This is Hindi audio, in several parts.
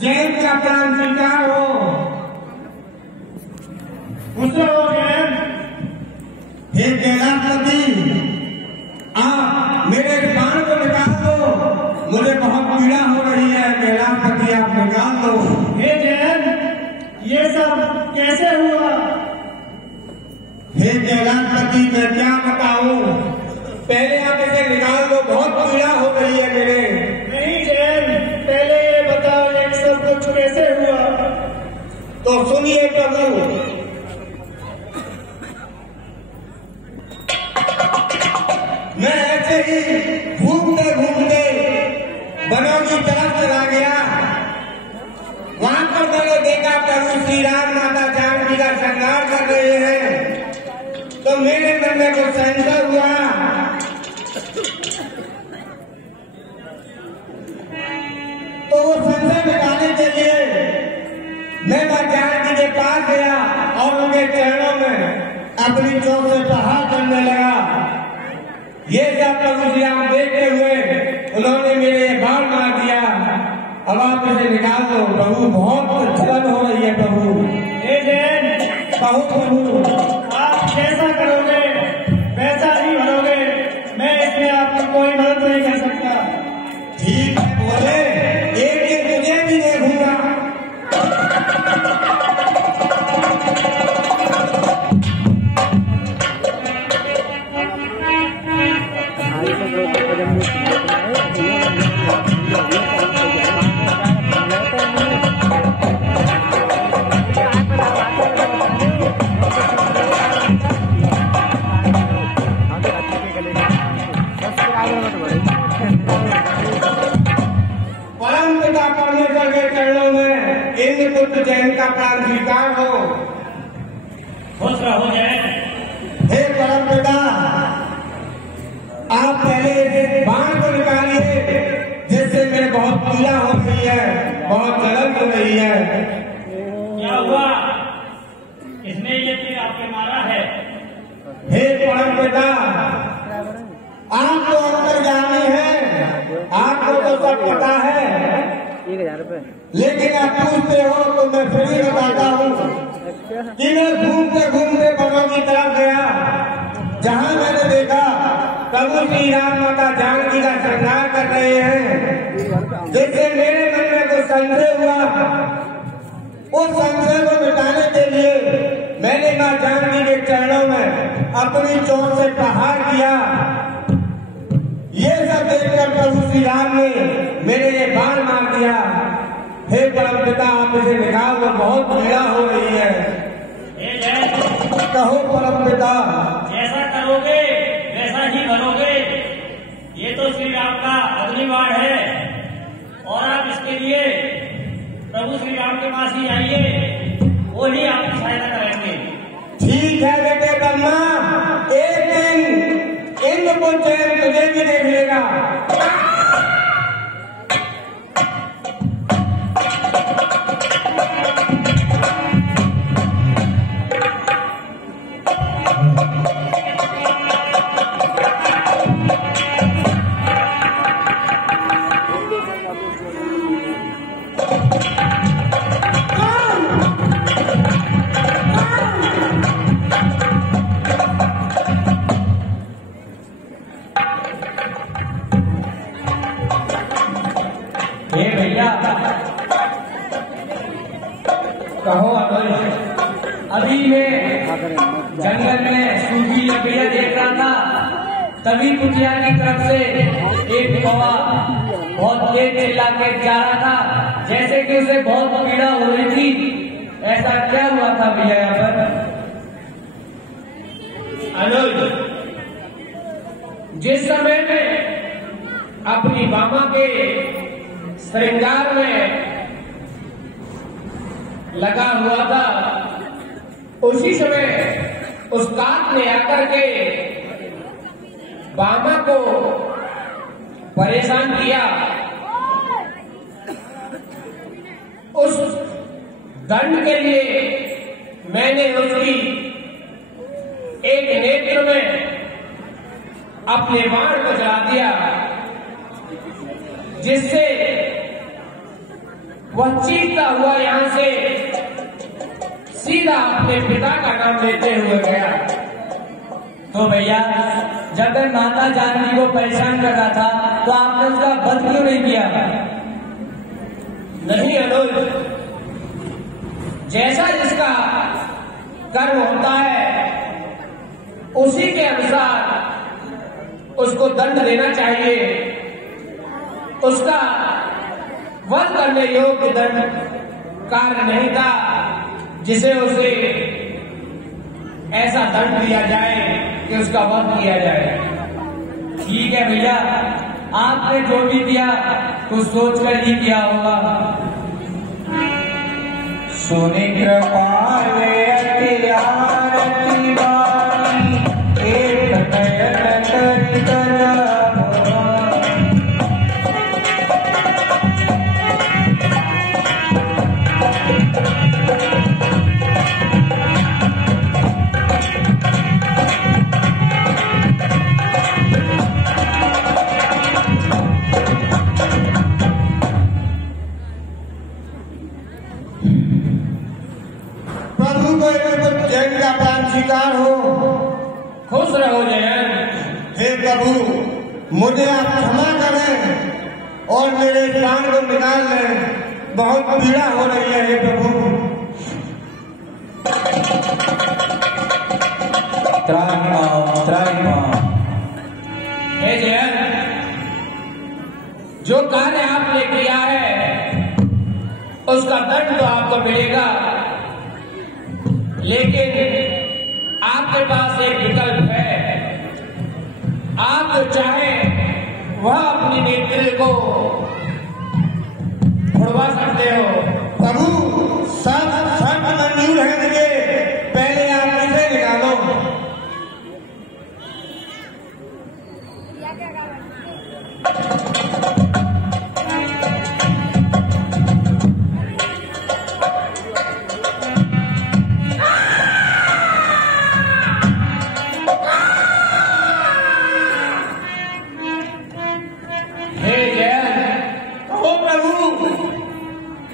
जैन का प्राण स्वीकार हो। मुझसे हो जैन। हे कैलाशपति, आप मेरे बाण को निकाल दो, मुझे बहुत पीड़ा हो रही है। कैलाशपति आप निकाल दो। हे जैन, ये सब कैसे हुआ? हे कैलाशपति, मैं क्या बताऊं, पहले आप इसे निकाल दो, बहुत पीड़ा हो रही है मेरे। नहीं जैन, पहले ये बताओ ये सब कुछ कैसे हुआ? तो सुनिए प्रभु, मैं ऐसे ही घूमते घूमते वनों की तरफ चला गया। वहां पर मैंने देखा प्रभु श्री राम माता जानकी का श्रृंगार कर रहे हैं। तो मेरे मन में कुछ संशय हुआ। तो वो संशय मिटाने के लिए मैं मां जानकी के पास गया और उनके चरणों में अपनी चोट से प्रहार करने लगा। ये सब प्रभु श्री राम देखते हुए उन्होंने मेरे बाण मार दिया। अब आप इसे निकाल दो प्रभु, बहुत जलन हो रही है प्रभु। हे जैन, बहुत प्रभु, आप जैसा करोगे वैसा ही भरोगे, मैं इसमें आपकी कोई मदद नहीं कर सकता। ठीक है बोले, एक दिन तुझे भी देखूंगा। परम पिता परमेश्वर के चरणों में इंद्र पुत्र जैन का प्राण स्वीकार हो। खुश रहो जैन। हे परम पिता, आप पहले इस बाण को निकालिए जिससे मेरे बहुत पीड़ा हो रही है, बहुत जलन हो रही है। क्या हुआ? इसने ये तीर आपके मारा है? हे परम पिता, आप तो अंतर्यामी हैं, आपको तो सब पता है, 1000 रुपए। लेकिन आप पूछते हो तो मैं फिर भी बताता हूँ कि मैं घूमते घूमते वनों की तरफ गया, जहाँ मैंने देखा प्रभु श्री राम माता जानकी का श्रृंगार कर रहे हैं। जिससे मेरे मन में कुछ संशय हुआ। उस संशय को मिटाने के लिए मैंने मां जानकी के चरणों में अपनी चोट से प्रहार किया। ये सब देखकर प्रभु श्री राम ने मेरे ये बाण मार दिया। हे परम पिता, आप इसे निकाल दो, बहुत पीड़ा हो रही है। हे जैन, कहो परम पिता। जैसा करोगे वैसा ही बनोगे। ये तो श्री राम का अग्निबाण है और आप इसके लिए प्रभु श्री राम के पास ही आइए, वो ही आपकी सहायता करेंगे। ठीक है बेटे ब्रह्मा, एक दिन इंद्र पुत्र जैन तुझे भी देख लेगा। हे भैया, कहो अभी मैं जंगल में सूखी लकड़ियां देख रहा था, तभी कुटिया की तरफ से एक कौवा बहुत तेज चिल्ला के जा रहा था, जैसे कि उसे बहुत पीड़ा हो रही थी। ऐसा क्या हुआ था भैया यहाँ पर? अनुज, जिस समय में अपनी मामा के श्रृंगार में लगा हुआ था, उसी समय उस काक ने आकर के बामा को परेशान किया। उस दंड के लिए मैंने उसकी एक नेत्र में अपने बाण को जला दिया, जिससे वह चीखता हुआ यहाँ से सीधा अपने पिता का नाम लेते हुए गया। तो भैया जब मैं माता जानकी को परेशान कर रहा था तो आपने उसका वध क्यों नहीं किया? नहीं अनुज, जैसा जिसका कर्म होता है उसी के अनुसार उसको दंड देना चाहिए। उसका वध करने योग्य दंड कार्य नहीं था जिसे उसे ऐसा दंड दिया जाए कि उसका वध किया जाए। ठीक है भैया, आपने जो भी किया कुछ सोचकर ही किया होगा। सुनि कृपाले अति आरती वाणी, एक नयन करि करम। जैन का प्राण स्वीकार हो। खुश रहो जैन। हे प्रभु, मुझे आप क्षमा करें और मेरे प्राण को निकाल लें। बहुत पीड़ा हो रही है हे प्रभु। हे जैन, जो कार्य आपने किया है उसका दंड तो आपको मिलेगा, लेकिन आपके पास एक विकल्प है। आप जो चाहें वह अपनी नेत्री को छुड़वा सकते हो। प्रभु, सब मंजूर है मुझे, पहले आप इसे निकालो।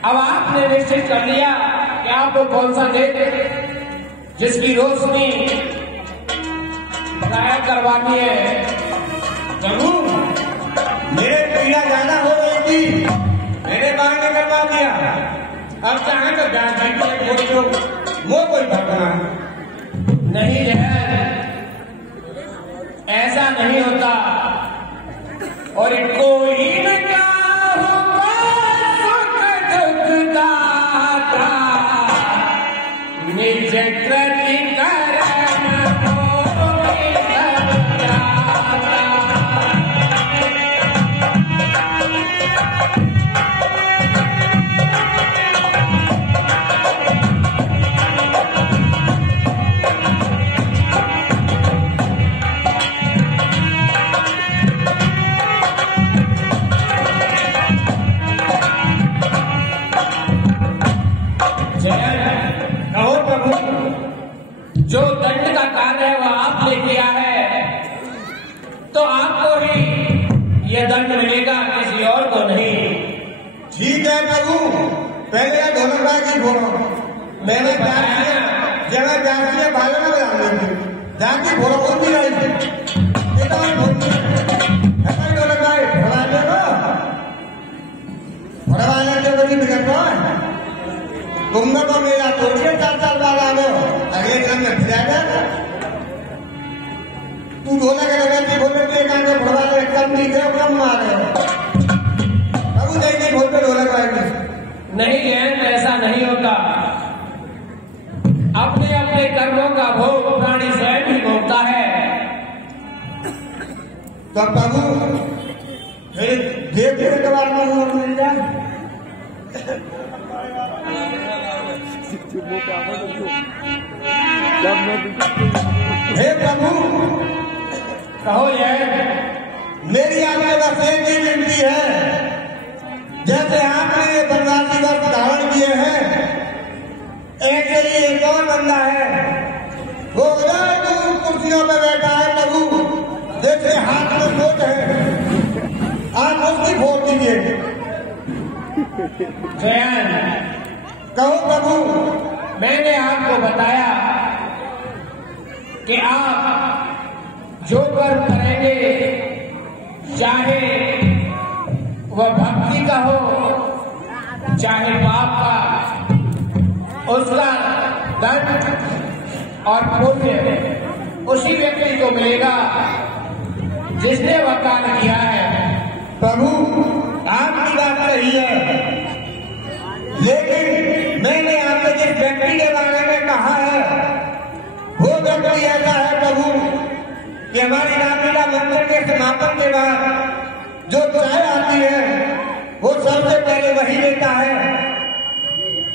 अब आपने निश्चित कर लिया कि आपको कौन सा नेत्र जिसकी रोशनी गायब करवानी है। प्रभु, मेरे पीड़ा ज्यादा हो रही थी, मेरे बाल ने करवा दिया। अब चाहे तो जान वो कोई भगवान नहीं है, ऐसा नहीं होता। और इनको ही क्या निज कृति करम कोई समझाता। जो दंड का कार्य है वह आपने किया है, तो आपको ही यह दंड मिलेगा, किसी और को नहीं। ठीक है प्रभु, पहले ढोलक की फोड़ो। मैंने जगह जाती भालो ना बजा जाती फोड़ो को भी रही थी ढोलक भड़वाने जो बड़ी बिगड़ता है तुमने तो मेरा तोड़िए 4 साल बाद आ गए, अगले क्रम में फिर आ गया। तू ढोलक लगा बोले के काम को भड़वा ले, कम नहीं गए कम मारे अब नहीं बोलते ढोलक वाले नहीं है, ऐसा नहीं होता। अपने अपने कर्मों का भोग प्राणी स्वयं ही भोगता है। तो प्रभु देखने के बाद में मिल जाए। हे प्रभु, कहो ये मेरी आपके पास एक ही विनती है। जैसे आपने बनवासी वर्ष धारण किए हैं, ऐसे ही एक और बंदा है, वो दूर कुर्सियों पर बैठा है प्रभु, जैसे हाथ में सोच है, आप उसकी फोड़ दीजिए। जयंत, कहो प्रभु, मैंने आपको बताया कि आप जो कर्म करेंगे, चाहे वह भक्ति का हो चाहे पाप का, उसका दंड और पुण्य उसी व्यक्ति को मिलेगा जिसने वह कार्य किया है। प्रभु, आपकी बात सही है, लेकिन मैंने आपसे जिस व्यक्ति के बारे में कहा है वो व्यक्ति ऐसा है प्रभु कि हमारी रामलीला मंदिर के समापन के बाद जो चाय आती है वो सबसे पहले वही लेता है,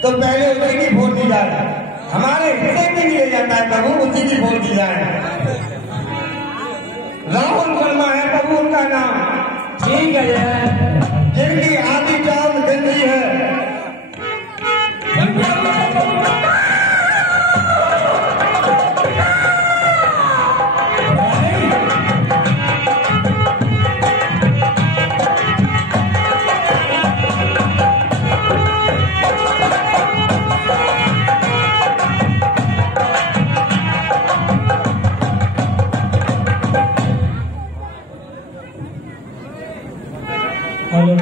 तो पहले उसी की भोट दी जाए। हमारे हिस्से भी लिए जाता है प्रभु, उसी की भोट दी जाए। राहुल वर्मा है प्रभु उनका नाम, ठीक है, जिनकी आदि चाल गंदी है। हेलो